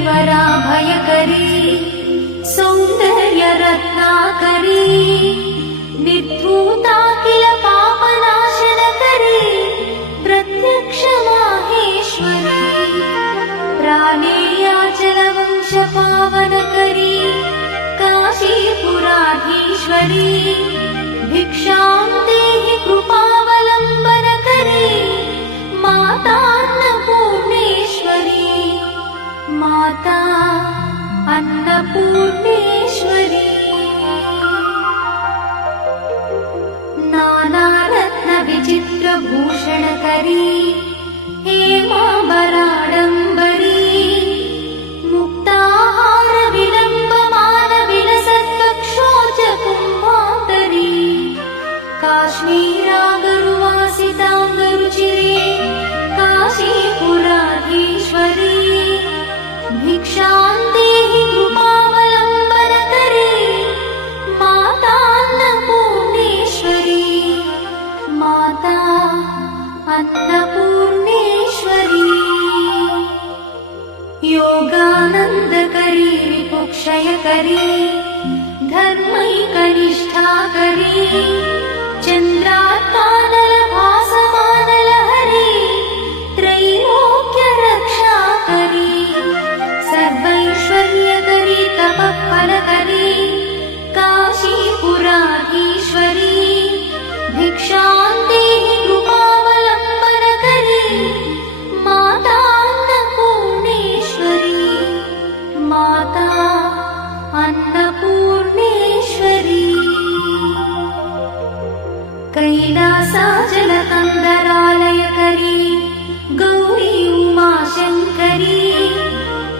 करीवरा भयकरी सौंदर्य रत्नाकरी निर्धूता किल पापनाशनकरी प्रत्यक्ष माहेश्वरी प्राणेयाचलवंश पावनकरी काशीपुराधीश्वरी भिक्षां देहि कृपावलम्बनकरी मातान्नपूर्णेश्वरी माता अन्नपूर्णेश्वरी नानारत्न विचित्रभूषणकरी हेमाम्बराडम्बरी मुक्ताहार विलम्बमान विलसत्कक्षोच कुम्भान्तरी काश्मीरागरुवासिताङ्गरुचिरे काशीपुराधीश्वरी भिक्षां देहि कृपावलम्बनकरी मातान्नपूर्णेश्वरी माता अन्नपूर्णेश्वरी योगानन्दकरी विपुक्षयकरी धर्मैकनिष्ठाकरी चन्द्रात्मानलभासमानलहरी त्रैलोक्यरक्षाकरी सर्वैश्वर्यकरी तपःफलकरी काशीपुराधीश्वरी भिक्षां देहि कृपावलम्बनकरी मातान्नपूर्णेश्वरी माता अन्नपूर्णेश्वरी कैलासाचलकन्दरालयकरी गौरी उमाशङ्करी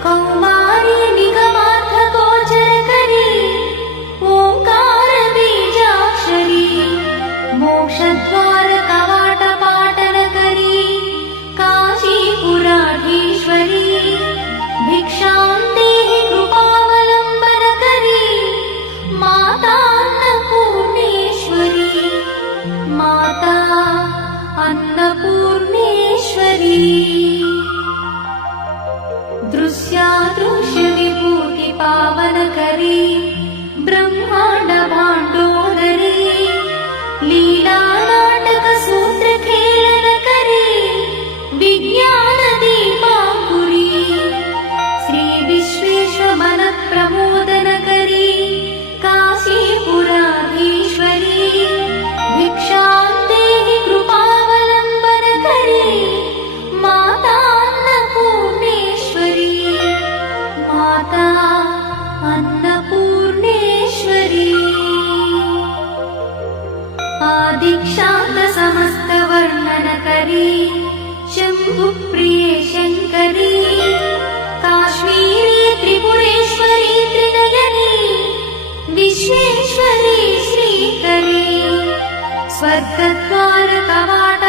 कौमारी निगमार्थगोचरकरी ओङ्कारबीजाक्षरी मोक्षद्वारकवाटपाटनकरी काशीपुराधीश्वरी भिक्षां देहि कृपावलम्बनकरी मातान्नपूर्णेश्वरी माता अन्नपूर्णेश्वरी दृश्यादृश्यविभूतिपावनकरी ब्रह्माण्डभाण्डोदरी लीलानाटकसूत्रखेलनकरी विज्ञानदीपाङ्कुरी श्रीविश्वेश्वरमनःप्रमोदनकरी काशीपुराधीश्वरी भिक्षां देहि कृपावलम्बनकरी मातान्नपूर्णेश्वरी माता अन्नपूर्णेश्वरी आदिक्षान्तसमस्तवर्णनकरी शम्भुप्रिये शङ्करी काश्मीरी त्रिपुरेश्वरी त्रिनयनी विश्वेश्वरी श्रीकरी स्वर्गद्वारकवाट